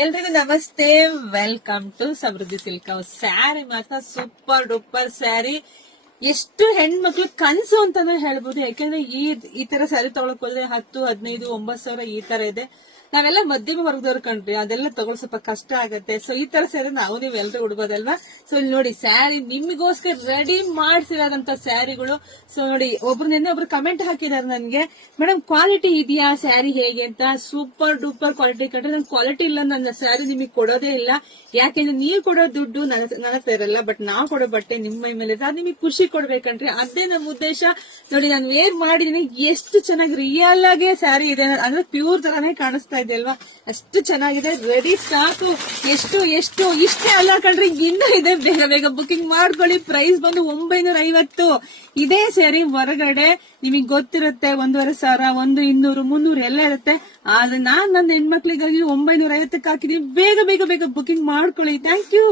ಎಲ್ರಿಗೂ ನಮಸ್ತೆ, welcome to Samriddhi silk house. Sari ಮಾತ್ರ ಸೂಪರ್ ಡೂಪರ್ ಸ್ಯಾರಿ. ಎಷ್ಟು ಹೆಣ್ಮಕ್ಳು ಕನ್ಸು ಅಂತಾನೆ ಹೇಳ್ಬೋದು. ಯಾಕೆಂದ್ರೆ ಈ ತರ ಸ್ಯಾರಿ ತಗೊಳಕ್ ಹೋದ್ರೆ 10, 15, 9,000 ಈ ತರ ಇದೆ. ನಾವೆಲ್ಲ ಮಧ್ಯಮ ವರ್ಗದವ್ರ ಕಂಡ್ರಿ, ಅದೆಲ್ಲ ತಗೊಳ್ ಸ್ವಲ್ಪ ಕಷ್ಟ ಆಗತ್ತೆ. ಸೊ ಈ ತರ ಸ್ಯಾರಿ ನಾವು ನೀವು ಎಲ್ರು ಉಡ್ಬೋದಲ್ವಾ. ಸೊ ಇಲ್ಲಿ ನೋಡಿ ಸ್ಯಾರಿ ನಿಮ್ಗೋಸ್ಕರ ರೆಡಿ ಮಾಡ್ಸಿರೋದಂತ ಸ್ಯಾರಿಗಳು. ಸೊ ನೋಡಿ ಒಬ್ರು ಕಮೆಂಟ್ ಹಾಕಿದಾರೆ ನನ್ಗೆ, ಮೇಡಮ್ ಕ್ವಾಲಿಟಿ ಇದೆಯಾ ಸ್ಯಾರಿ ಹೇಗೆ ಅಂತ. ಸೂಪರ್ ಡೂಪರ್ ಕ್ವಾಲಿಟಿ ಕಂಡ್ರೆ ನನ್ ಕ್ವಾಲಿಟಿ ಇಲ್ಲ, ನನ್ನ ಸ್ಯಾರಿ ನಿಮಗೆ ಕೊಡೋದೇ ಇಲ್ಲ. ಯಾಕೆಂದ್ರೆ ನೀವು ಕೊಡೋ ದುಡ್ಡು ನನ್ನ ಹತ್ರ ಇರಲ್ಲ, ಬಟ್ ನಾವು ಕೊಡೋ ಬಟ್ಟೆ ನಿಮ್ಮ ಮೈ ಮೇಲೆ ಇದೆ. ಅದು ನಿಮಗೆ ಖುಷಿ ಕೊಡ್ಬೇಕಂಡ್ರಿ, ಅದೇ ನಮ್ಮ ಉದ್ದೇಶ. ನೋಡಿ ನಾನು ವೇರ್ ಮಾಡಿದೀನಿ, ಎಷ್ಟು ಚೆನ್ನಾಗಿ ರಿಯಲ್ ಆಗಿ ಸ್ಯಾರಿ ಇದೆ, ಅಂದ್ರೆ ಪ್ಯೂರ್ ತರಾನೇ ಕಾಣಿಸ್ತಾ ಇದೆ ಅಲ್ವಾ. ಅಷ್ಟು ಚೆನ್ನಾಗಿದೆ. ರೆಡಿ ಸ್ಟಾಕ್ ಎಷ್ಟು ಇಷ್ಟೇ ಅಲ್ಲ ಕಣ್ರಿ, ಇನ್ನೂ ಇದೆ. ಬೇಗ ಬೇಗ ಬುಕಿಂಗ್ ಮಾಡ್ಕೊಳ್ಳಿ. ಪ್ರೈಸ್ ಬಂದು 950. ಇದೇ ಸ್ಯಾರಿ ಹೊರಗಡೆ ನಿಮಗೆ ಗೊತ್ತಿರುತ್ತೆ 1,500, 1,200, 300 ಎಲ್ಲ ಇರುತ್ತೆ. ಆದ್ರೆ ನಾನ್ ನನ್ನ ಹೆಣ್ಮಕ್ಳಿಗಾಗಿ 950 ಹಾಕಿದೀನಿ. ಬೇಗ ಬೇಗ ಬೇಗ ಬುಕಿಂಗ್ ಮಾಡ್ಕೊಳ್ಳಿ. Thank you.